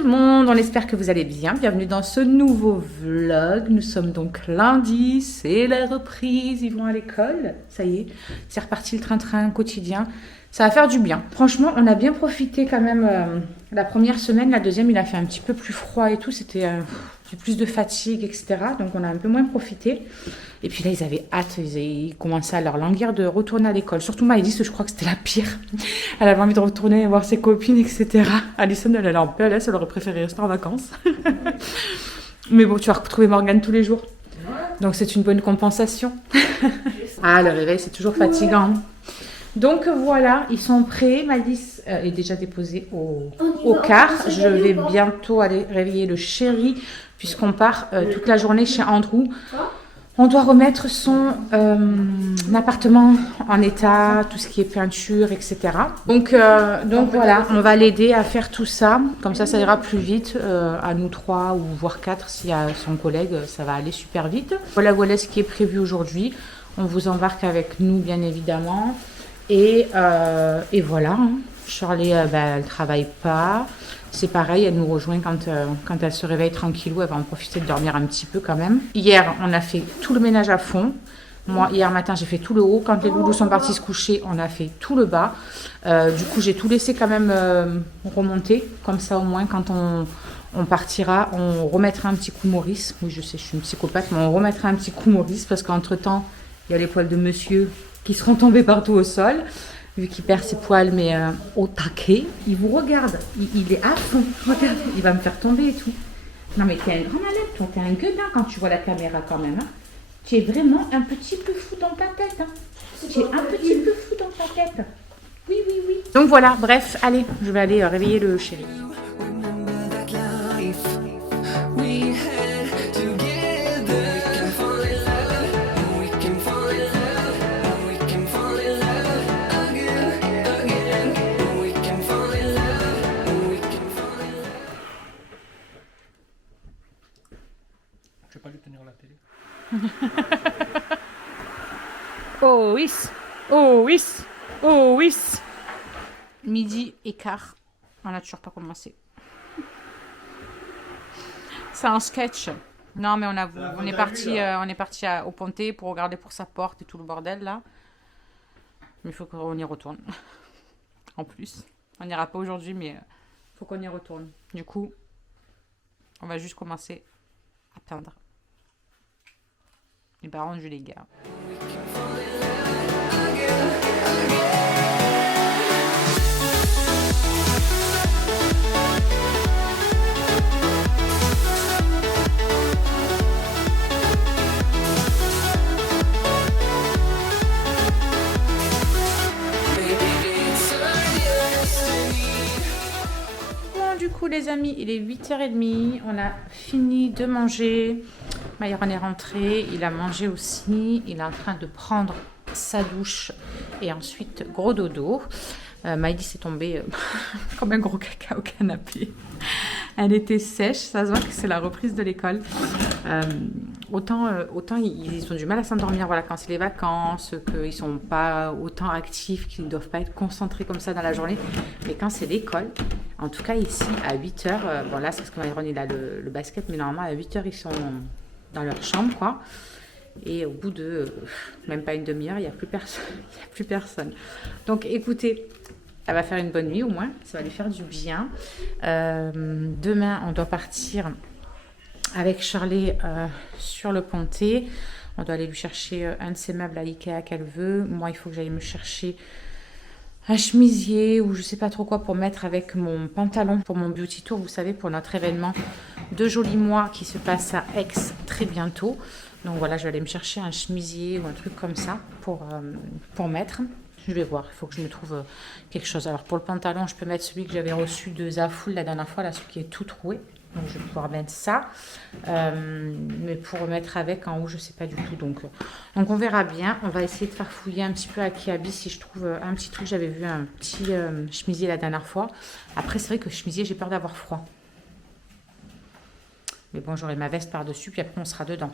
tout le monde, on espère que vous allez bien. Bienvenue dans ce nouveau vlog. Nous sommes donc lundi, c'est la reprise, ils vont à l'école. Ça y est, c'est reparti le train-train quotidien. Ça va faire du bien. Franchement, on a bien profité quand même la première semaine. La deuxième, il a fait un petit peu plus froid et tout. C'était plus de fatigue, etc. Donc on a un peu moins profité. Et puis là, ils avaient hâte. Ils commençaient à leur languir de retourner à l'école. Surtout Maëlys, je crois que c'était la pire. Elle avait envie de retourner voir ses copines, etc. Alison, elle est en PLS, elle aurait préféré rester en vacances. Mais bon, tu vas retrouver Morgane tous les jours. Donc c'est une bonne compensation. Ah, le réveil, c'est toujours fatigant. Donc voilà, ils sont prêts. Maëlys est déjà déposée au car. Je vais bientôt aller réveiller le chéri puisqu'on part toute la journée chez Andrew. On doit remettre son appartement en état, tout ce qui est peinture, etc. Donc voilà, on va l'aider à faire tout ça. Comme ça ira plus vite. À nous 3 ou voire 4, s'il y a son collègue, ça va aller super vite. Voilà ce qui est prévu aujourd'hui. On vous embarque avec nous, bien évidemment. Et voilà, hein. Shirley, elle ne travaille pas. C'est pareil, elle nous rejoint quand elle se réveille tranquillou. Elle va en profiter de dormir un petit peu quand même. Hier, on a fait tout le ménage à fond. Moi, hier matin, j'ai fait tout le haut. Quand les loulous sont partis se coucher, on a fait tout le bas. Du coup, j'ai tout laissé quand même remonter. Comme ça, au moins, quand on partira, on remettra un petit coup Maurice. Oui, je sais, je suis une psychopathe, mais on remettra un petit coup Maurice parce qu'entre-temps, il y a les poils de monsieur qui seront tombés partout au sol. Vu qu'il perd ses poils, mais au taquet, il vous regarde. Il est à fond. Regarde, il va me faire tomber et tout. Non, mais t'es un grand malade, toi. T'es un gueudin quand tu vois la caméra quand même. Hein. Tu es vraiment un petit peu fou dans ta tête. Hein. Tu es un petit peu fou dans ta tête. Oui. Donc voilà, bref, allez, je vais aller réveiller le chéri. Je vais pas lui tenir la télé. Oh oui. Midi et quart. On n'a toujours pas commencé. C'est un sketch. Non, mais on est parti au Pontet pour regarder pour sa porte et tout le bordel là. Mais il faut qu'on y retourne. En plus, on n'ira pas aujourd'hui, mais il faut qu'on y retourne. Du coup, on va juste commencer à peindre. Les parents du les gars. Du coup les amis, il est 8h30, on a fini de manger. Myron est rentré, il a mangé aussi, il est en train de prendre sa douche et ensuite gros dodo. Maëlys est tombée comme un gros caca au canapé. Elle était sèche, ça se voit que c'est la reprise de l'école. Autant ils ont du mal à s'endormir quand c'est les vacances, qu'ils sont pas autant actifs, qu'ils ne doivent pas être concentrés comme ça dans la journée. Mais quand c'est l'école, en tout cas ici à 8h, bon là c'est parce que Myron il a le basket, mais normalement à 8h ils sont dans leur chambre quoi. Et au bout de même pas une demi-heure, il n'y a plus personne. Donc écoutez, elle va faire une bonne nuit au moins, ça va lui faire du bien. Demain, on doit partir avec Shirley sur le Pontet. On doit aller lui chercher un de ses meubles à Ikea qu'elle veut. Moi, il faut que j'aille me chercher un chemisier ou je sais pas trop quoi pour mettre avec mon pantalon pour mon beauty tour, vous savez, pour notre événement de Joli Mois qui se passe à Aix très bientôt. Donc voilà, je vais aller me chercher un chemisier ou un truc comme ça pour mettre. Je vais voir, il faut que je me trouve quelque chose. Alors pour le pantalon, je peux mettre celui que j'avais reçu de Zafoul la dernière fois, là, celui qui est tout troué. Donc je vais pouvoir mettre ça. Mais pour remettre avec en haut, je ne sais pas du tout. Donc on verra bien. On va essayer de faire fouiller un petit peu à Kiabi si je trouve un petit truc. J'avais vu un petit chemisier la dernière fois. Après, c'est vrai que chemisier, j'ai peur d'avoir froid. Mais bon, j'aurai ma veste par-dessus, puis après on sera dedans.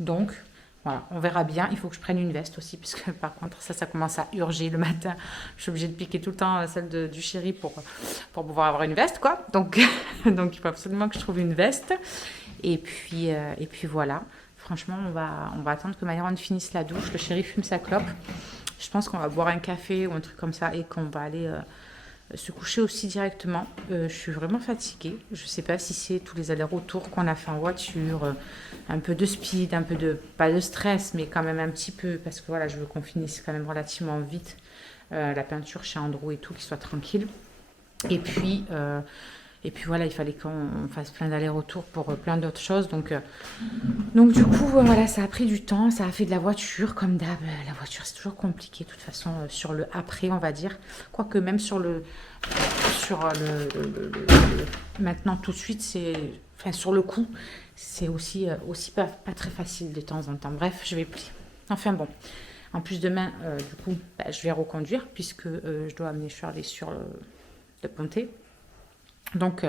Donc, voilà, on verra bien. Il faut que je prenne une veste aussi, puisque par contre, ça commence à urger le matin. Je suis obligée de piquer tout le temps celle du chéri pour pouvoir avoir une veste, quoi. Donc, donc il faut absolument que je trouve une veste. Et puis voilà. Franchement, on va attendre que Myron finisse la douche. Le chéri fume sa clope. Je pense qu'on va boire un café ou un truc comme ça et qu'on va aller se coucher aussi directement. Je suis vraiment fatiguée. Je ne sais pas si c'est tous les allers-retours qu'on a fait en voiture, un peu de speed, un peu de, pas de stress, mais quand même un petit peu, parce que voilà, je veux qu'on finisse quand même relativement vite la peinture chez Andrew et tout, qu'il soit tranquille. Et puis voilà, il fallait qu'on fasse plein d'allers-retours pour plein d'autres choses. Donc du coup, voilà, ça a pris du temps. Ça a fait de la voiture, comme d'hab. La voiture, c'est toujours compliqué, de toute façon, sur le après, on va dire. Quoique même sur le maintenant, tout de suite, enfin, sur le coup, c'est aussi pas très facile de temps en temps. Bref, je vais plier. Enfin bon. En plus, demain, du coup, je vais reconduire, puisque je dois amener Shirley sur le pontet. Donc,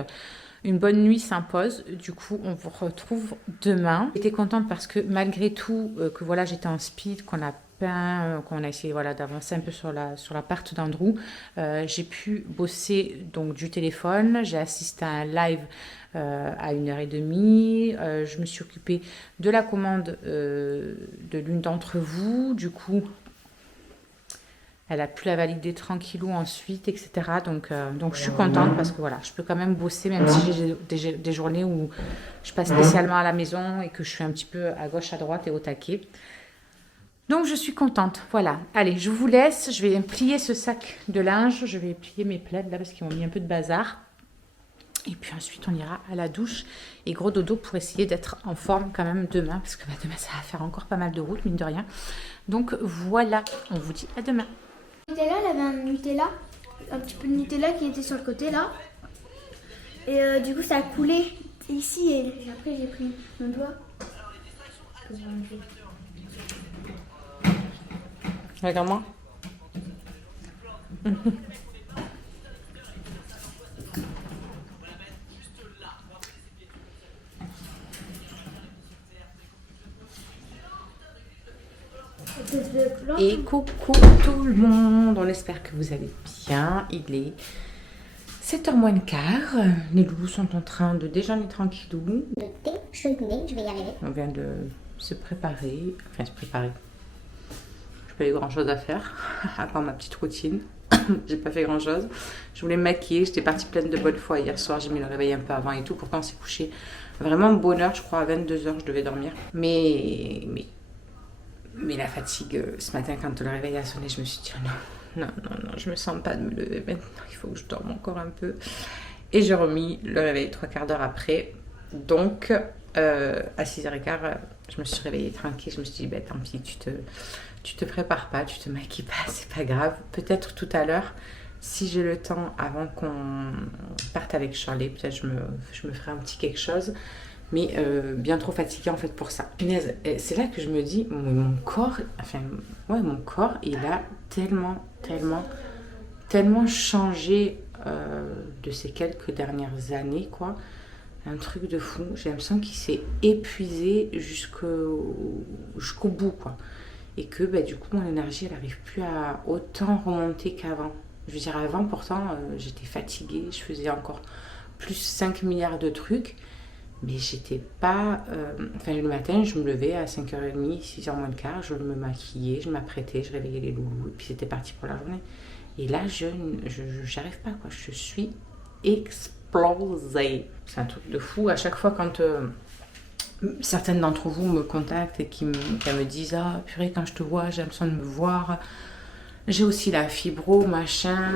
une bonne nuit s'impose. Du coup, on vous retrouve demain. J'étais contente parce que malgré tout, que voilà, j'étais en speed, qu'on a peint, qu'on a essayé voilà, d'avancer un peu sur la part d'Andrew. J'ai pu bosser donc du téléphone. J'ai assisté à un live à 1h30. Je me suis occupée de la commande de l'une d'entre vous. Du coup, elle a pu la valider tranquillou ensuite, etc. Donc je suis contente parce que voilà, je peux quand même bosser, même si j'ai des journées où je passe spécialement à la maison et que je suis un petit peu à gauche, à droite et au taquet. Donc je suis contente. Voilà. Allez, je vous laisse. Je vais plier ce sac de linge. Je vais plier mes plaids là parce qu'ils m'ont mis un peu de bazar. Et puis ensuite, on ira à la douche et gros dodo pour essayer d'être en forme quand même demain. Parce que demain, ça va faire encore pas mal de route, mine de rien. Donc voilà, on vous dit à demain. Nutella, elle avait un petit peu de Nutella qui était sur le côté là. Et du coup, ça a coulé ici et après j'ai pris mon doigt. Regarde-moi. Et coucou tout le monde, on espère que vous allez bien. Il est 7h moins le quart. Les loulous sont en train de déjeuner tranquillou. Le thé chaudiné, je vais y arriver. On vient de se préparer. Enfin, se préparer. J'ai pas eu grand chose à faire, à part ma petite routine. J'ai pas fait grand chose. Je voulais me maquiller, j'étais partie pleine de bonne foi hier soir. J'ai mis le réveil un peu avant et tout. Pourtant, on s'est couché vraiment bonne heure, je crois, à 22h, je devais dormir. Mais la fatigue, ce matin, quand le réveil a sonné, je me suis dit, non, je me sens pas de me lever maintenant, il faut que je dorme encore un peu. Et j'ai remis le réveil 3/4 d'heure après. Donc, à 6h15, je me suis réveillée tranquille. Je me suis dit, tant pis, tu te prépares pas, tu te maquilles pas, c'est pas grave. Peut-être tout à l'heure, si j'ai le temps, avant qu'on parte avec Shirley, peut-être je me ferai un petit quelque chose. Mais bien trop fatiguée en fait pour ça. Punaise, c'est là que je me dis, mon corps, il a tellement changé de ces quelques dernières années, quoi. Un truc de fou. J'ai l'impression qu'il s'est épuisé jusqu'au bout, quoi. Et que du coup, mon énergie, elle n'arrive plus à autant remonter qu'avant. Je veux dire, avant, pourtant, j'étais fatiguée, je faisais encore plus 5 milliards de trucs. Mais j'étais pas... le matin, je me levais à 5h30, 6h moins le quart, je me maquillais, je m'apprêtais, je réveillais les loulous, et puis c'était parti pour la journée. Et là, je j'arrive pas, quoi. Je suis explosée. C'est un truc de fou. À chaque fois, quand certaines d'entre vous me contactent et qu'elles me disent « Ah, purée, quand je te vois, j'ai l'impression de me voir. J'ai aussi la fibro, machin,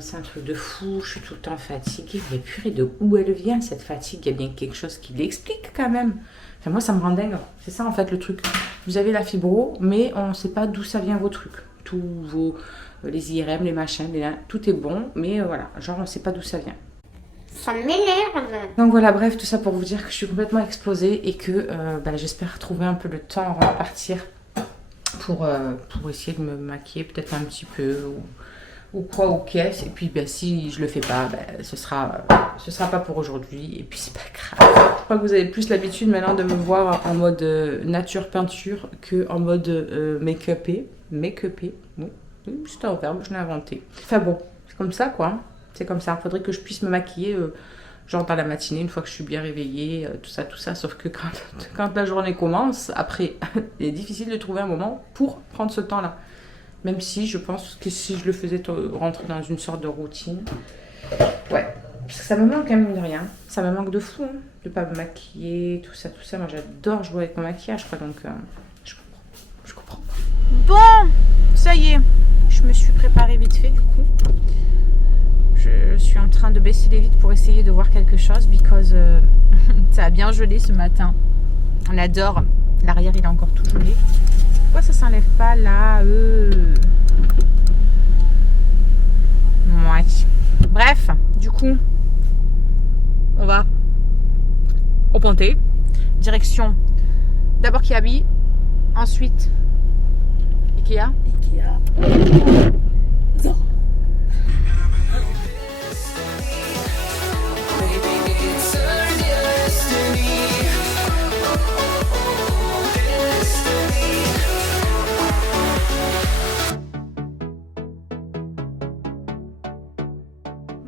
c'est un truc de fou, je suis tout le temps fatiguée. » Mais purée, de où elle vient cette fatigue? Il y a bien quelque chose qui l'explique quand même. Enfin, moi, ça me rend dingue. C'est ça en fait le truc. Vous avez la fibro, mais on ne sait pas d'où ça vient vos trucs. Tous vos... les IRM, les machins, tout est bon, mais voilà, genre on ne sait pas d'où ça vient. Ça m'énerve. Donc voilà, bref, tout ça pour vous dire que je suis complètement explosée et que j'espère trouver un peu le temps avant de partir pour essayer de me maquiller peut-être un petit peu ou quoi aux caisses. Et puis ben, si je le fais pas, ben, ce sera pas pour aujourd'hui. Et puis c'est pas grave. Je crois que vous avez plus l'habitude maintenant de me voir en mode nature peinture que en mode make-upé. Make-upé, bon, c'est un verbe, je l'ai inventé. Enfin bon, c'est comme ça quoi. C'est comme ça. Il faudrait que je puisse me maquiller genre dans la matinée une fois que je suis bien réveillée, tout ça. Sauf que quand la journée commence, après, il est difficile de trouver un moment pour prendre ce temps-là. Même si je pense que si je le faisais rentrer dans une sorte de routine. Ouais, parce que ça me manque quand même de rien. Ça me manque de fou, hein, de pas me maquiller, tout ça. Moi j'adore jouer avec mon maquillage, quoi. Donc je comprends. Bon, ça y est, je me suis préparée vite fait du coup. Je suis en train de baisser les vitres pour essayer de voir quelque chose, because ça a bien gelé ce matin. On adore. L'arrière il est encore tout gelé. Pourquoi ça s'enlève pas là Ouais. Bref, du coup, on va au Pontet. Direction d'abord Kiabi, ensuite Ikea. Zara.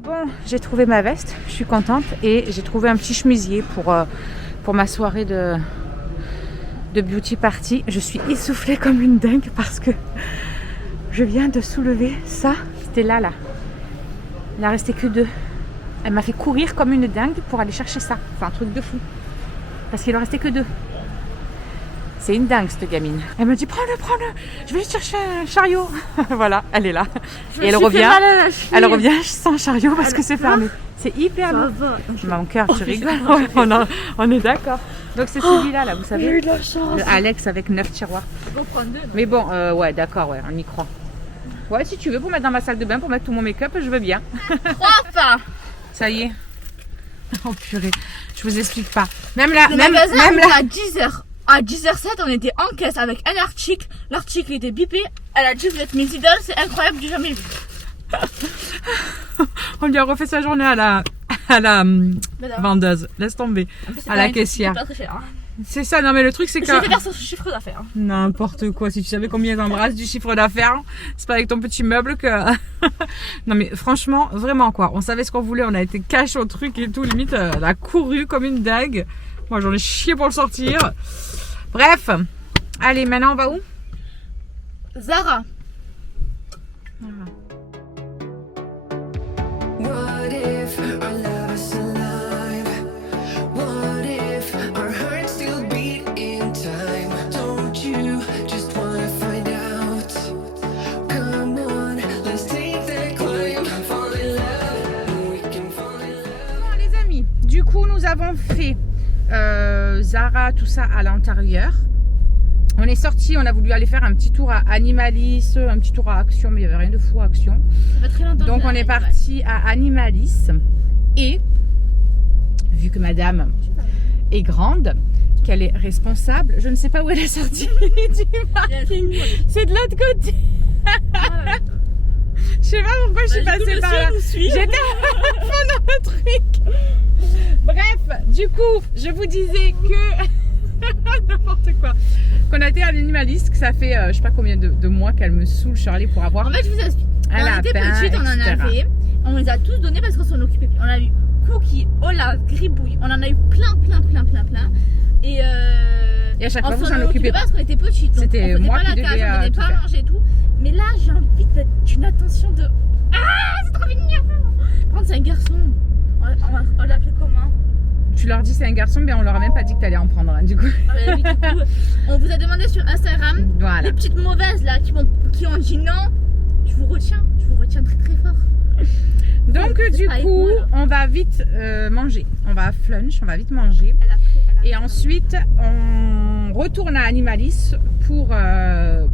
Bon, j'ai trouvé ma veste, je suis contente, et j'ai trouvé un petit chemisier pour ma soirée de beauty party. Je suis essoufflée comme une dingue parce que je viens de soulever ça. C'était là. Il n'en restait que 2. Elle m'a fait courir comme une dingue pour aller chercher ça. Enfin, un truc de fou. Parce qu'il en restait que 2. C'est une dingue cette gamine. Elle me dit prends-le, je vais chercher un chariot. Voilà, elle est là. Et elle revient sans chariot parce que c'est fermé. C'est hyper lourd. Mon cœur, tu rigoles. On est d'accord. Donc c'est celui-là, là, vous savez. Le Alex avec 9 tiroirs. Mais bon, ouais, d'accord, ouais, on y croit. Ouais, si tu veux, pour mettre dans ma salle de bain, pour mettre tout mon make-up, je veux bien. Ça y est. Oh purée, je vous explique pas. Même là, même là. À 10h. À 10h07, on était en caisse avec un article. L'article était bipé. Elle a dit vous êtes mes idoles, c'est incroyable, j'ai jamais vu. On lui a refait sa journée à la vendeuse. Laisse tomber. À la caissière. Pas très cher, hein. C'est ça, non mais le truc c'est que... Je vais faire son chiffre d'affaires. N'importe quoi, si tu savais combien t'embrasses du chiffre d'affaires, c'est pas avec ton petit meuble que... Non mais franchement, vraiment quoi, on savait ce qu'on voulait, on a été cash au truc et tout, limite elle a couru comme une dague. Moi j'en ai chié pour le sortir. Bref, allez maintenant on va où? Zara. Voilà. What if our love is alive? What if our hearts still beat in time? Don't you just wanna find out? Come on, let's take that climb. Fall in love, we can fall in love. Bon les amis, du coup nous avons fait Zara, tout ça à l'intérieur. On est sorti, on a voulu aller faire un petit tour à Animalis, un petit tour à Action, mais il n'y avait rien de fou à Action. Ça fait très longtemps. Donc on est parti à Animalis et vu que madame est grande, qu'elle est responsable, je ne sais pas où elle est sortie du parking. C'est de l'autre côté. Je sais pas pourquoi je suis passée par là. J'étais à fond dans le truc. Bref, du coup, je vous disais que... N'importe quoi. Qu'on a été à l'animaliste, que ça fait je sais pas combien de mois qu'elle me saoule, Charlie, pour avoir... En fait, je vous explique. Un On était lapin, petites, on en etc. avait. On les a tous donnés parce qu'on s'en occupait. On a eu Cookie, Olaf, Gribouille. On en a eu plein. Et à chaque on fois, vous s'en en occupez pas. parce qu'on était petites. Donc C'était on faisait moi pas qui la devais, cage, on donnait tout pas à faire. manger et tout. Mais là, j'ai envie d'une attention de... Ah, c'est trop mignon. Par contre, c'est un garçon. On l'appelait comment? Tu leur dis c'est un garçon, mais on leur a même pas dit que t'allais en prendre un, du coup. Ah, bah oui, du coup, on vous a demandé sur Instagram. Voilà. Les petites mauvaises là qui ont dit non. Je vous retiens très fort. Donc du avec coup, moi, là. on va vite manger. On va à Flunch, on va vite manger. Et ensuite, on retourne à Animalis pour aller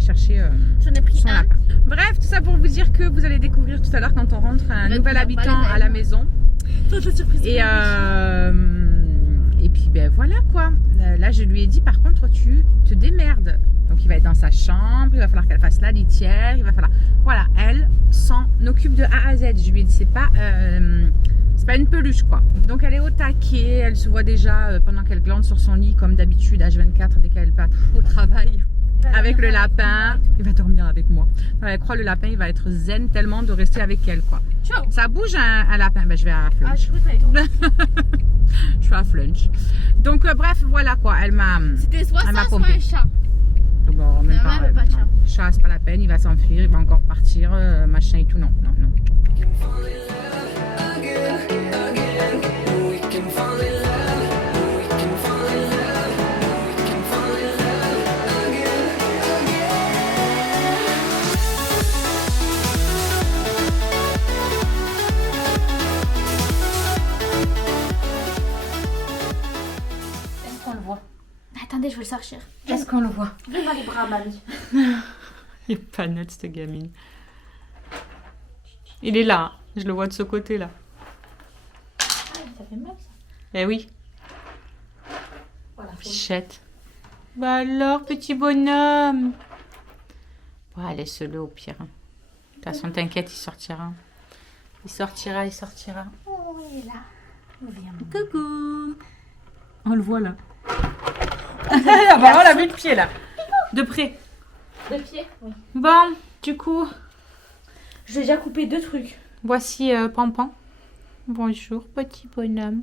chercher J'en ai pris son un. lapin. Bref, tout ça pour vous dire que vous allez découvrir tout à l'heure quand on rentre un Ouais, nouvel on va habitant aller à la maison. Toute la surprise. Et puis ben voilà quoi. Là je lui ai dit par contre tu te démerdes. Donc il va être dans sa chambre, il va falloir qu'elle fasse la litière, il va falloir... Voilà, elle s'en occupe de A à Z. Je lui ai dit, c'est pas une peluche quoi. Donc elle est au taquet, elle se voit déjà pendant qu'elle glande sur son lit comme d'habitude H24 dès qu'elle part au travail avec le lapin. Il va dormir avec moi. Elle croit le lapin il va être zen tellement de rester avec elle quoi. Ciao. Ça bouge un lapin. Ben, je vais à Ah, Flunch. je crois que t'allais tomber. Je vais à Flunch. Donc bref voilà quoi. Elle m'a C'était soit elle m'a ça, soit pompé. un chat. Bon, même Ma pas, mère veut pas de chat. chat c'est pas la peine, il va s'enfuir, il va encore partir, machin et tout. Non, non, non. We can fall in love. We can fall in love. We can fall in love again. Est-ce qu'on le voit? Attendez, je vais le sortir. Est-ce qu'on le voit? Ouvre-moi les bras, mamie. Il est pas net cette gamine. Il est là, hein. Je le vois de ce côté-là. Ça fait mal, ça. Eh oui. Voilà. Pichette. Bah alors, petit bonhomme. Ouais, laisse-le au pire. De toute façon, t'inquiète, il sortira. Il sortira, il sortira. Oh, il est là. Viens. Coucou. On le voit là. Ah bah, on l'a vu de pied là. De près. De pied? Oui. Bon, du coup, Je vais déjà couper 2 trucs. voici Pampan. Bonjour, petit bonhomme.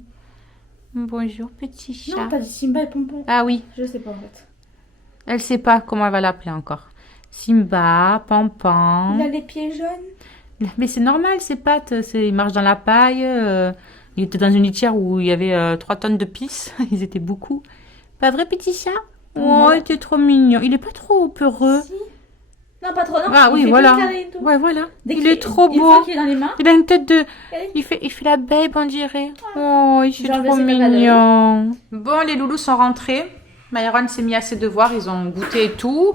Bonjour, petit chat. Non, pas de Simba et Pompon. Ah oui, Je sais pas en fait. elle sait pas comment elle va l'appeler encore. Simba, Pampan. Il a les pieds jaunes. Mais c'est normal, ses pattes. Il marche dans la paille. Il était dans une litière où il y avait 3 tonnes de pisse. Ils étaient beaucoup. Pas vrai, petit chat? Oh, il était trop mignon. Il est pas trop peureux. Si. Non, pas trop. Non. Ah Il oui, fait voilà. tout carré et tout. Ouais, voilà. Dès Il qu'il- est trop Une beau. fois qu'il est dans les mains. Il a une tête de... Allez. Il fait la babe, on dirait. Oh, il est J'ai enlevé trop ses tables mignon. Bon, les loulous sont rentrés. Myron s'est mis à ses devoirs. Ils ont goûté et tout.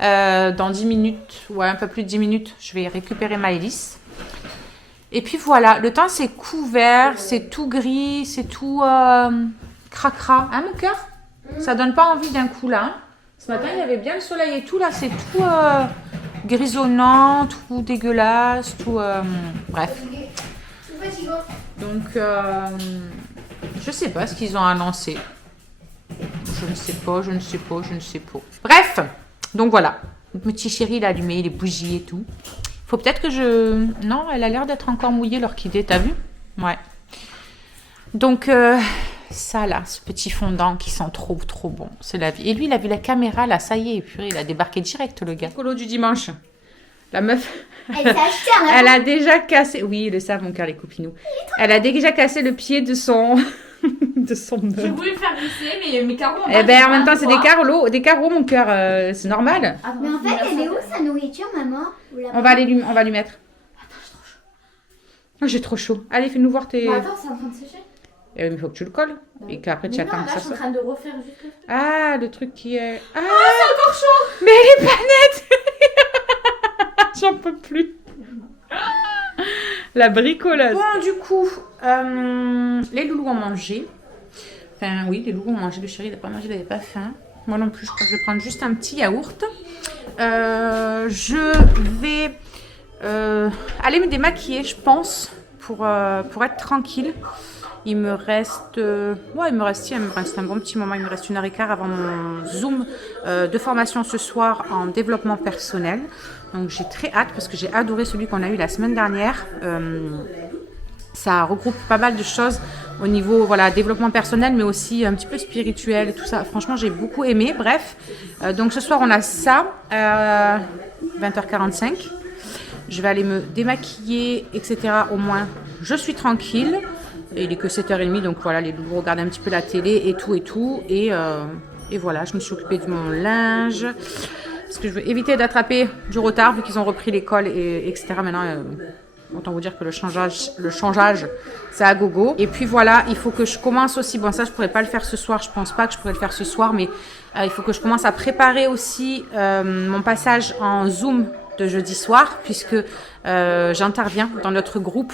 Dans 10 minutes, ouais, un peu plus de 10 minutes, je vais récupérer Maëlys. Et puis voilà, le temps c'est couvert, c'est tout gris, c'est tout cracra. Hein, mon cœur? Ça donne pas envie d'un coup là. Hein. Ce matin, il y avait bien le soleil et tout. Là, c'est tout grisonnant, tout dégueulasse, tout... bref. Donc, je sais pas ce qu'ils ont annoncé. Je ne sais pas, je ne sais pas, je ne sais pas. Bref, donc voilà. Le petit chéri, il a allumé les bougies et tout. Faut peut-être que je... Non, elle a l'air d'être encore mouillée l'orchidée, t'as vu? Ouais. Donc, ça là, ce petit fondant qui sent trop, trop bon. C'est la vie. Et lui, il a vu la caméra, là, ça y est, purée, il a débarqué direct, le gars. Colo du dimanche. La meuf... Elle s'est achetée un Elle a déjà cassé... Oui, ils le savent, mon cœur, les copinous. Elle a déjà cassé le pied de son... de son J'ai meuble. voulu le faire glisser, mais mes carreaux ont Eh pas ben, en fait même temps, c'est quoi. des carreaux, mon cœur. C'est normal. Attends, Mais en fait, elle est où sa nourriture, maman? Ou la- On va lui mettre. Oh, j'ai trop chaud. Allez, fais-nous voir tes... Bah, attends, c'est en train de sécher. Eh oui, mais il faut que tu le colles. Et qu'après, tu Mais non, attends là, que je ça suis en soit. train de refaire juste le truc. Ah, le truc qui est... Ah, c'est encore chaud. Mais elle est pas nette. J'en peux plus. La bricolage. Bon, du coup, les loulous ont mangé. Enfin, oui, les loulous ont mangé. Le chéri, il n'a pas mangé, il n'avait pas faim. Moi non plus, je crois que je vais prendre juste un petit yaourt. Je vais aller me démaquiller, je pense, pour être tranquille. Il me reste un bon petit moment. Il me reste 1h15 avant mon Zoom de formation ce soir en développement personnel. Donc j'ai très hâte parce que j'ai adoré celui qu'on a eu la semaine dernière. Ça regroupe pas mal de choses au niveau développement personnel, mais aussi un petit peu spirituel et tout ça. Franchement, j'ai beaucoup aimé. Bref, donc ce soir on a ça, 20h45. Je vais aller me démaquiller, etc. Au moins, je suis tranquille. Et il est que 7h30, donc voilà, les loulous regardent un petit peu la télé et tout. Et voilà, je me suis occupée de mon linge. Parce que je veux éviter d'attraper du retard, vu qu'ils ont repris l'école, et etc. Maintenant, autant vous dire que le changeage, c'est à gogo. Et puis voilà, il faut que je commence aussi. Bon, ça, je pourrais pas le faire ce soir. Je pense pas que je pourrais le faire ce soir, mais il faut que je commence à préparer aussi mon passage en Zoom de jeudi soir, puisque j'interviens dans notre groupe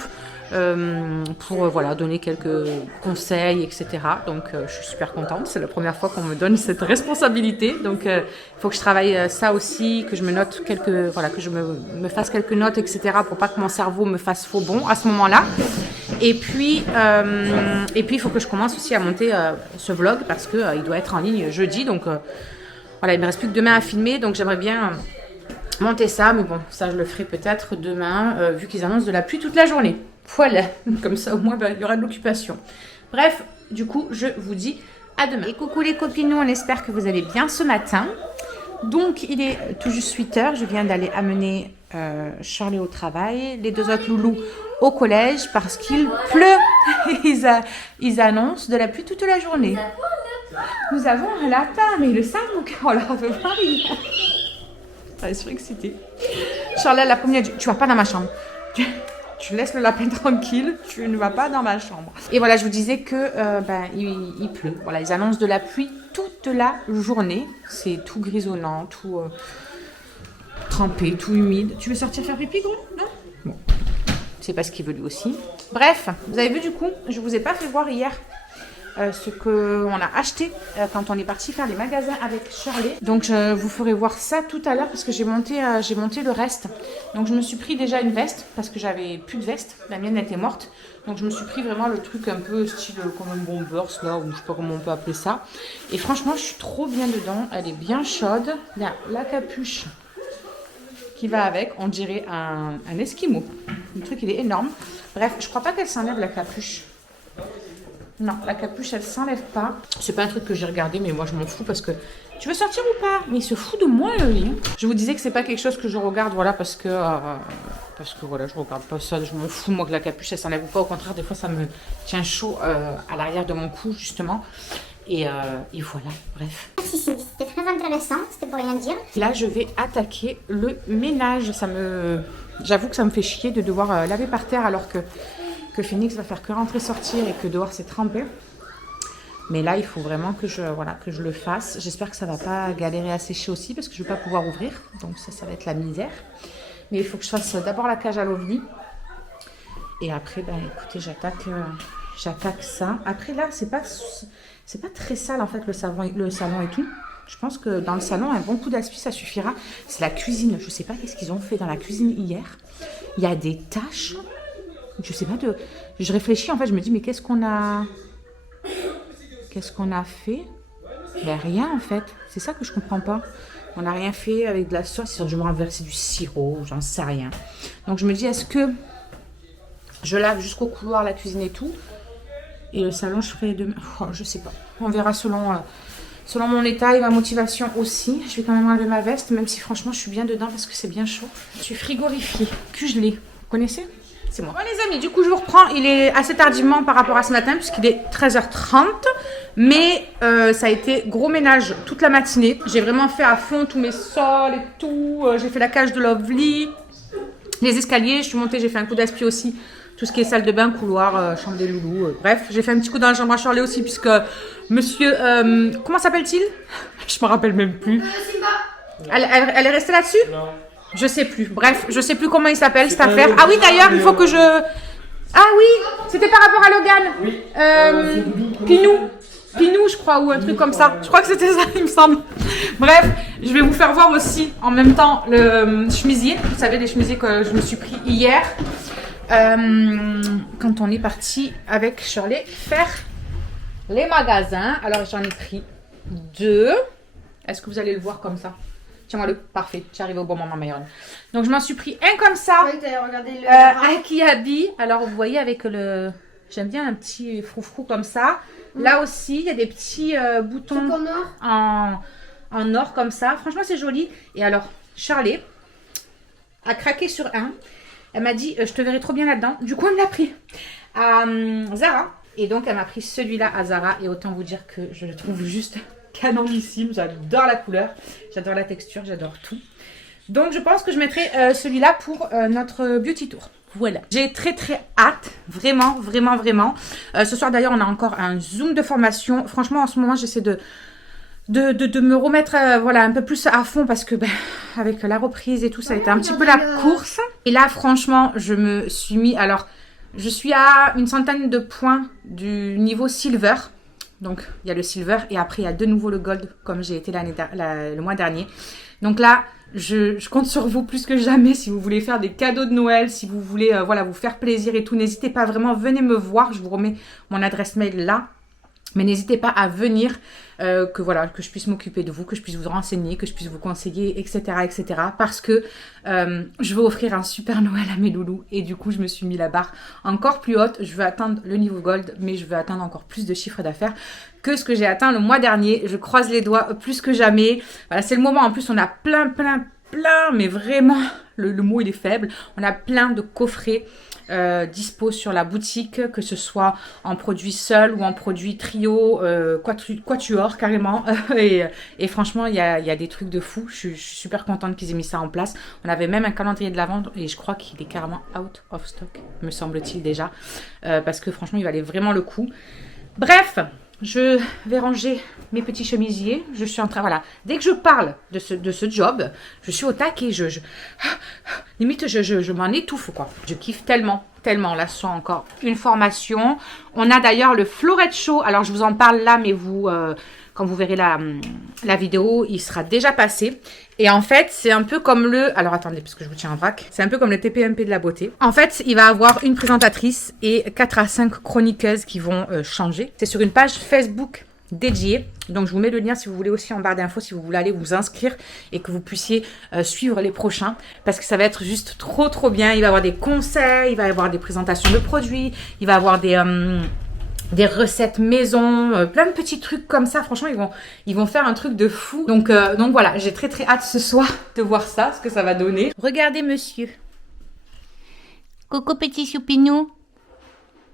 pour voilà, donner quelques conseils, etc. Donc je suis super contente, c'est la première fois qu'on me donne cette responsabilité. Donc il faut que je travaille ça aussi, que je me note voilà, que je me fasse quelques notes, etc. pour pas que mon cerveau me fasse faux bond à ce moment-là. Et puis il faut que je commence aussi à monter ce vlog parce que il doit être en ligne jeudi. Donc voilà, il me reste plus que demain à filmer, donc j'aimerais bien monter ça, mais bon, ça je le ferai peut-être demain, vu qu'ils annoncent de la pluie toute la journée. Voilà, comme ça au moins il y aura de l'occupation. Bref, du coup, je vous dis à demain. Et coucou les copinous, on espère que vous allez bien ce matin. Donc il est tout juste 8h, je viens d'aller amener Charlie au travail, les deux autres loulous au collège parce qu'il pleut. Ils annoncent de la pluie toute la journée. Nous avons un lapin, mais le savent, on leur veut pas. Elle est surexcitée. Charlotte, la première, tu vas pas dans ma chambre. Tu laisses le lapin tranquille, tu ne vas pas dans ma chambre. Et voilà, je vous disais que il pleut. Voilà, ils annoncent de la pluie toute la journée. C'est tout grisonnant, tout trempé, tout humide. Tu veux sortir faire pipi, gros? Non? Bon. C'est pas ce qu'il veut lui aussi. Bref, vous avez vu du coup, je vous ai pas fait voir hier ce qu'on a acheté quand on est parti faire les magasins avec Shirley. Donc je vous ferai voir ça tout à l'heure parce que j'ai monté le reste. Donc je me suis pris déjà une veste parce que j'avais plus de veste. La mienne était morte. Donc je me suis pris vraiment le truc un peu style comme un bombers là, ou je sais pas comment on peut appeler ça. Et franchement je suis trop bien dedans. Elle est bien chaude. Il y a la capuche qui va avec. On dirait un esquimau. Le truc il est énorme. Bref, je crois pas qu'elle s'enlève la capuche. Non, la capuche, elle s'enlève pas. C'est pas un truc que j'ai regardé, mais moi, je m'en fous parce que... Tu veux sortir ou pas? Mais il se fout de moi, le lit. Je vous disais que c'est pas quelque chose que je regarde, voilà, parce que voilà, je regarde pas ça. Je m'en fous, moi, que la capuche, elle s'enlève ou pas. Au contraire, des fois, ça me tient chaud à l'arrière de mon cou, justement. Et voilà, bref. Si, c'était très intéressant, c'était pour rien dire. Là, je vais attaquer le ménage. J'avoue que ça me fait chier de devoir laver par terre alors que Phoenix va faire que rentrer sortir et que dehors c'est trempé. Mais là il faut vraiment que je le fasse. J'espère que ça va pas galérer à sécher aussi parce que je vais pas pouvoir ouvrir. Donc ça va être la misère. Mais il faut que je fasse d'abord la cage à l'OVNI. Et après, écoutez, j'attaque ça. Après là, c'est pas très sale en fait le salon et tout. Je pense que dans le salon, un bon coup d'aspi, ça suffira. C'est la cuisine. Je sais pas qu'est-ce qu'ils ont fait dans la cuisine hier. Il y a des taches. Je sais pas je réfléchis en fait, je me dis mais qu'est-ce qu'on a fait? Ben rien en fait, c'est ça que je comprends pas. On n'a rien fait avec de la sauce, ils ont dû me renverser du sirop, j'en sais rien. Donc je me dis est-ce que je lave jusqu'au couloir, la cuisine et tout, et le salon je ferai demain. Je sais pas, on verra selon mon état et ma motivation aussi. Je vais quand même enlever ma veste, même si franchement je suis bien dedans parce que c'est bien chaud. Je suis frigorifiée, gelée, vous connaissez? C'est moi. Bon les amis, du coup je vous reprends, il est assez tardivement par rapport à ce matin puisqu'il est 13h30, mais ça a été gros ménage toute la matinée. J'ai vraiment fait à fond tous mes sols et tout, j'ai fait la cage de l'Ovli, les escaliers, je suis montée, j'ai fait un coup d'aspi aussi, tout ce qui est salle de bain, couloir, chambre des loulous, bref, j'ai fait un petit coup dans la chambre à Charlie aussi puisque monsieur, comment s'appelle-t-il? Je me rappelle même plus. Elle est restée là-dessus? Non. Je sais plus. Bref, je sais plus comment il s'appelle cette affaire. Ah oui, d'ailleurs, il faut que je... Ah oui, c'était par rapport à Logan. Oui. Pinou, je crois, ou un truc comme ça. Je crois que c'était ça, il me semble. Bref, je vais vous faire voir aussi en même temps le chemisier. Vous savez, les chemisiers que je me suis pris hier. Quand on est parti avec Shirley faire les magasins. Alors, j'en ai pris 2. Est-ce que vous allez le voir comme ça? Tiens-moi le parfait, j'arrive au bon moment, Mayron. Donc je m'en suis pris un comme ça, un Kiabi. Alors vous voyez avec le, j'aime bien un petit froufrou comme ça. Là aussi, il y a des petits boutons en or comme ça. Franchement, c'est joli. Et alors, Charlie a craqué sur un. Elle m'a dit, je te verrai trop bien là-dedans. Du coup, elle me l'a pris à Zara. Et donc, elle m'a pris celui-là à Zara. Et autant vous dire que je le trouve juste canonissime. J'adore la couleur, j'adore la texture, j'adore tout. Donc, je pense que je mettrai celui-là pour notre beauty tour. Voilà. J'ai très hâte. Vraiment. Ce soir, d'ailleurs, on a encore un Zoom de formation. Franchement, en ce moment, j'essaie de me remettre voilà, un peu plus à fond parce que avec la reprise et tout, ça a été un petit peu la course. Et là, franchement, je me suis mis... Alors, Je suis à une centaine de points du niveau silver. Donc, il y a le silver et après, il y a de nouveau le gold, comme j'ai été le mois dernier. Donc là, je compte sur vous plus que jamais si vous voulez faire des cadeaux de Noël, si vous voulez voilà, vous faire plaisir et tout. N'hésitez pas vraiment, venez me voir. Je vous remets mon adresse mail là. Mais n'hésitez pas à venir, que je puisse m'occuper de vous, que je puisse vous renseigner, que je puisse vous conseiller, etc. etc. Parce que je veux offrir un super Noël à mes loulous. Et du coup, je me suis mis la barre encore plus haute. Je veux atteindre le niveau gold, mais je veux atteindre encore plus de chiffre d'affaires que ce que j'ai atteint le mois dernier. Je croise les doigts plus que jamais. Voilà, c'est le moment. En plus, on a plein, mais vraiment, le mot il est faible. On a plein de coffrets dispo sur la boutique, que ce soit en produit seul ou en produit trio, quatuor carrément. Et franchement, il y a des trucs de fou. Je suis super contente qu'ils aient mis ça en place. On avait même un calendrier de la vente et je crois qu'il est carrément out of stock, me semble-t-il déjà. Parce que franchement, il valait vraiment le coup. Bref, je vais ranger mes petits chemisiers. Je suis en train, voilà. Dès que je parle de ce job, je suis au taquet. Limite, je m'en étouffe, quoi. Je kiffe tellement. Là, ce soit encore une formation. On a d'ailleurs le Florette Show. Alors, je vous en parle là, mais vous, quand vous verrez la vidéo, il sera déjà passé. Et en fait, c'est un peu comme le... Alors, attendez, parce que je vous tiens en vrac. C'est un peu comme le TPMP de la beauté. En fait, il va avoir une présentatrice et 4 à 5 chroniqueuses qui vont changer. C'est sur une page Facebook dédiée. Donc, je vous mets le lien si vous voulez aussi en barre d'infos, si vous voulez aller vous inscrire et que vous puissiez suivre les prochains. Parce que ça va être juste trop bien. Il va y avoir des conseils, il va y avoir des présentations de produits, il va y avoir des recettes maison, plein de petits trucs comme ça. Franchement, ils vont faire un truc de fou. Donc voilà, j'ai très hâte ce soir de voir ça, ce que ça va donner. Regardez monsieur. Coucou petit choupinou.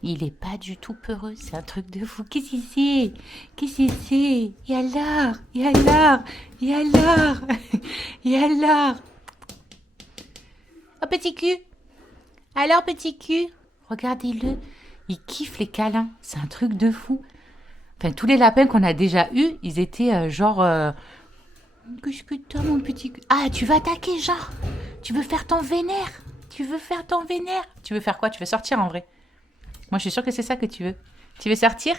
Il est pas du tout peureux, c'est un truc de fou. Qu'est-ce que c'est? Et alors? Oh petit cul. Alors petit cul. Regardez-le. Il kiffe les câlins. C'est un truc de fou. Enfin, tous les lapins qu'on a déjà eus, ils étaient genre... Qu'est-ce que t'as, mon petit... Ah, tu vas attaquer, genre. Tu veux faire ton vénère. Tu veux faire quoi? Tu veux sortir, en vrai? Moi, je suis sûre que c'est ça que tu veux. Tu veux sortir?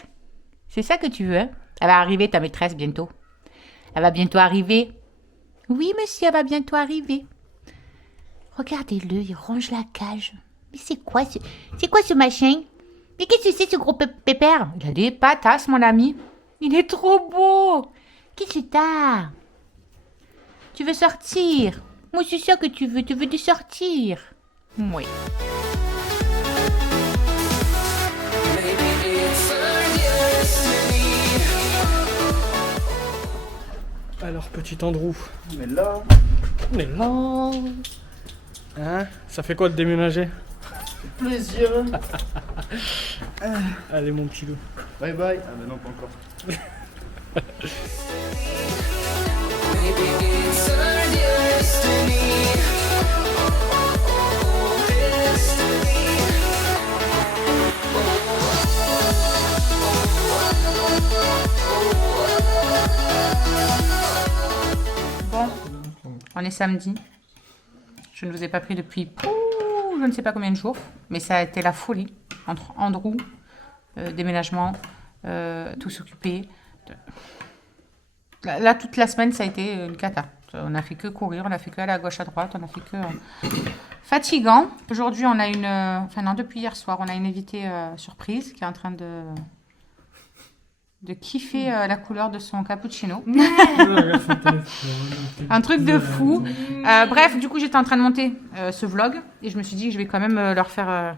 C'est ça que tu veux, hein? Elle va arriver, ta maîtresse, bientôt. Elle va bientôt arriver. Oui, monsieur, elle va bientôt arriver. Regardez-le, il ronge la cage. Mais c'est quoi ce machin? Mais qu'est-ce que c'est ce gros pépère? Il a des patasses, mon ami. Il est trop beau. Qu'est-ce que t'as? Tu veux sortir? Moi, c'est ça que tu veux de sortir. Oui. Alors, petit Andrew. On est là. Hein? Ça fait quoi de déménager? Plaisir. Allez, mon petit loup. Bye bye. Ah, mais non, pas encore. Bon, on est samedi. Je ne vous ai pas pris depuis je ne sais pas combien de jours, mais ça a été la folie entre Andrew, déménagement, tout s'occuper. Là, toute la semaine, ça a été une cata. On a fait que courir, on a fait que aller à gauche, à droite, on a fait que fatigant. Aujourd'hui, on a depuis hier soir, on a une invitée surprise qui est en train de kiffer la couleur de son cappuccino. Un truc de fou. Bref, du coup, j'étais en train de monter ce vlog et je me suis dit que je vais quand même leur faire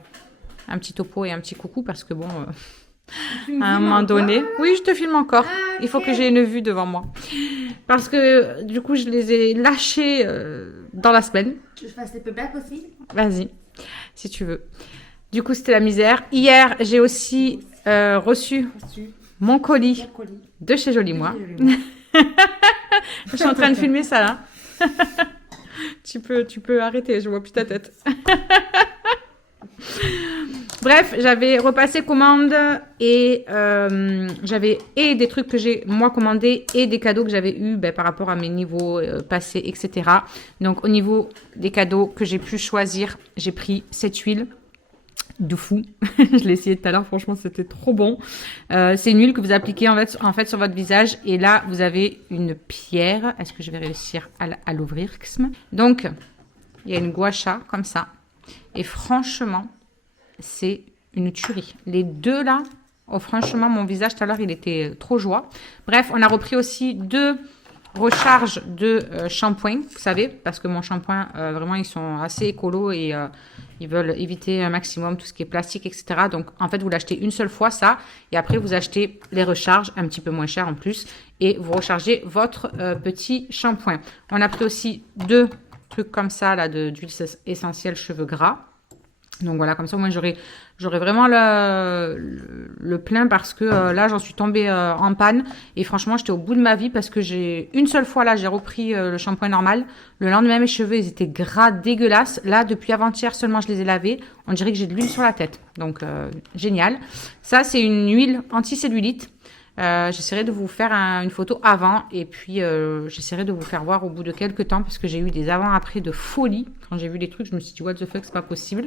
un petit topo et un petit coucou parce que bon, à un moment donné... Oui, je te filme encore. Il faut que j'ai une vue devant moi. Parce que du coup, je les ai lâchés dans la semaine. Je fasse les playback aussi? Vas-y, si tu veux. Du coup, c'était la misère. Hier, j'ai aussi reçu mon colis de chez Joli Moi. Je suis en train de filmer ça là. tu peux arrêter, je vois plus ta tête. Bref, j'avais repassé commande et j'avais des trucs que j'ai moi commandés et des cadeaux que j'avais eu par rapport à mes niveaux passés, etc. Donc au niveau des cadeaux que j'ai pu choisir, j'ai pris cette huile de fou. Je l'ai essayé tout à l'heure, franchement c'était trop bon. C'est une huile que vous appliquez en fait sur votre visage et là vous avez une pierre. Est-ce que je vais réussir à l'ouvrir? Donc il y a une gua sha comme ça et franchement c'est une tuerie. Les deux là, oh, franchement mon visage tout à l'heure il était trop joie. Bref, on a repris aussi 2 recharge de shampoing, vous savez, parce que mon shampoing, vraiment, ils sont assez écolos et ils veulent éviter un maximum tout ce qui est plastique, etc. Donc, en fait, vous l'achetez une seule fois, ça, et après, vous achetez les recharges, un petit peu moins cher en plus, et vous rechargez votre petit shampoing. On a pris aussi 2 trucs comme ça, là, d'huile essentielle cheveux gras. Donc voilà, comme ça, moi, j'aurai vraiment le plein parce que là, j'en suis tombée en panne. Et franchement, j'étais au bout de ma vie parce que une seule fois, là, j'ai repris le shampoing normal. Le lendemain, mes cheveux, ils étaient gras, dégueulasses. Là, depuis avant-hier seulement, je les ai lavés. On dirait que j'ai de l'huile sur la tête. Donc, génial. Ça, c'est une huile anti-cellulite. J'essaierai de vous faire une photo avant et puis j'essaierai de vous faire voir au bout de quelques temps parce que j'ai eu des avant-après de folie. Quand j'ai vu les trucs, je me suis dit what the fuck, c'est pas possible.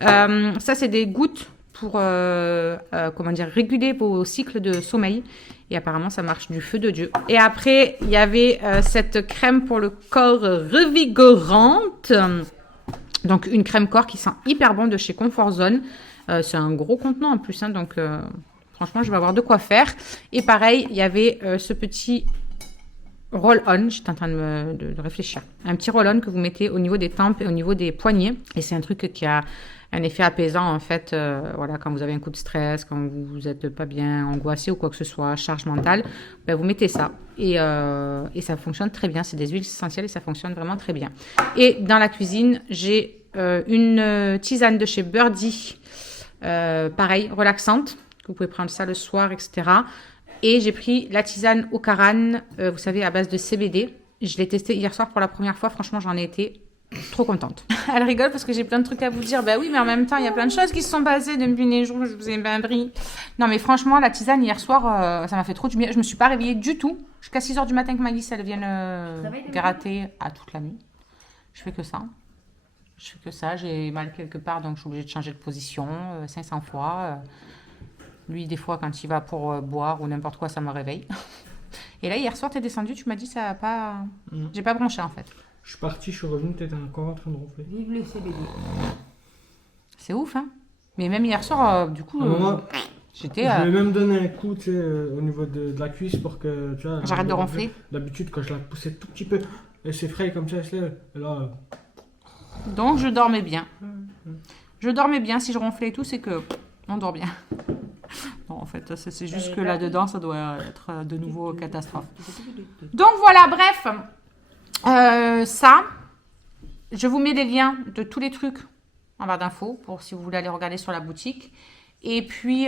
Ça, c'est des gouttes pour comment dire, réguler vos cycles de sommeil et apparemment ça marche du feu de Dieu. Et après, il y avait cette crème pour le corps revigorante. Donc une crème corps qui sent hyper bon de chez Comfort Zone. C'est un gros contenant en plus, hein, donc franchement, je vais avoir de quoi faire. Et pareil, il y avait ce petit roll-on. J'étais en train de réfléchir. Un petit roll-on que vous mettez au niveau des tempes et au niveau des poignets. Et c'est un truc qui a un effet apaisant, en fait. Voilà, quand vous avez un coup de stress, quand vous n'êtes pas bien angoissé ou quoi que ce soit, charge mentale, ben vous mettez ça. Et ça fonctionne très bien. C'est des huiles essentielles et ça fonctionne vraiment très bien. Et dans la cuisine, j'ai une tisane de chez Birdie. Pareil, relaxante. Vous pouvez prendre ça le soir, etc. Et j'ai pris la tisane au Karan, vous savez, à base de CBD. Je l'ai testé hier soir pour la première fois. Franchement, j'en ai été trop contente. Elle rigole parce que j'ai plein de trucs à vous dire. Bah oui, mais en même temps, il y a plein de choses qui se sont passées depuis les jours où je vous ai bien pris. Non, mais franchement, la tisane hier soir, ça m'a fait trop du bien. Je me suis pas réveillée du tout. Jusqu'à 6h du matin que Maggie, elle vienne gratter à toute la nuit. Je fais que ça. J'ai mal quelque part, donc je suis obligée de changer de position 500 fois. Lui, des fois, quand il va pour boire ou n'importe quoi, ça me réveille. Et là, hier soir, t'es descendu, tu m'as dit ça a pas... J'ai pas bronché, en fait. Je suis parti, je suis revenu, t'étais encore en train de ronfler. Vive les CBD. C'est ouf, hein. Mais même hier soir, du coup, j'étais... Je lui ai même donné un coup, tu sais, au niveau de la cuisse pour que, tu vois... J'arrête de ronfler. D'habitude, quand je la poussais tout petit peu, elle s'effraie comme ça, elle se lève. Et là... Donc, je dormais bien. Je dormais bien. Si je ronflais et tout, c'est que on dort bien. Non, en fait, c'est juste que là-dedans, ça doit être de nouveau catastrophe. Donc, voilà, bref. Ça, je vous mets les liens de tous les trucs en barre d'infos pour si vous voulez aller regarder sur la boutique. Et puis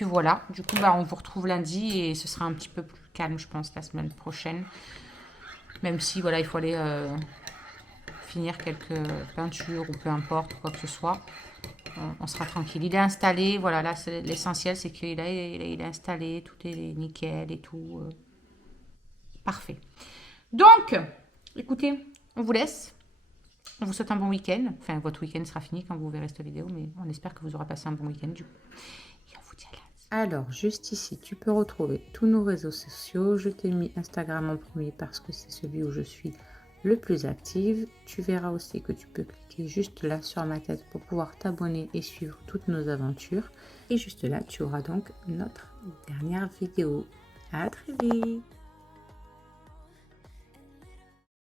voilà. Du coup, on vous retrouve lundi et ce sera un petit peu plus calme, je pense, la semaine prochaine. Même si, voilà, il faut aller finir quelques peintures ou peu importe, quoi que ce soit. On sera tranquille. Il est installé, voilà, là, l'essentiel, c'est qu'il est installé, tout est nickel et tout. Parfait. Donc, écoutez, on vous laisse. On vous souhaite un bon week-end. Enfin, votre week-end sera fini quand vous verrez cette vidéo, mais on espère que vous aurez passé un bon week-end du coup. Et on vous dit à lundi. Alors, juste ici, tu peux retrouver tous nos réseaux sociaux. Je t'ai mis Instagram en premier parce que c'est celui où je suis le plus active. Tu verras aussi que tu peux cliquer juste là sur ma tête pour pouvoir t'abonner et suivre toutes nos aventures. Et juste là, tu auras donc notre dernière vidéo. À très vite!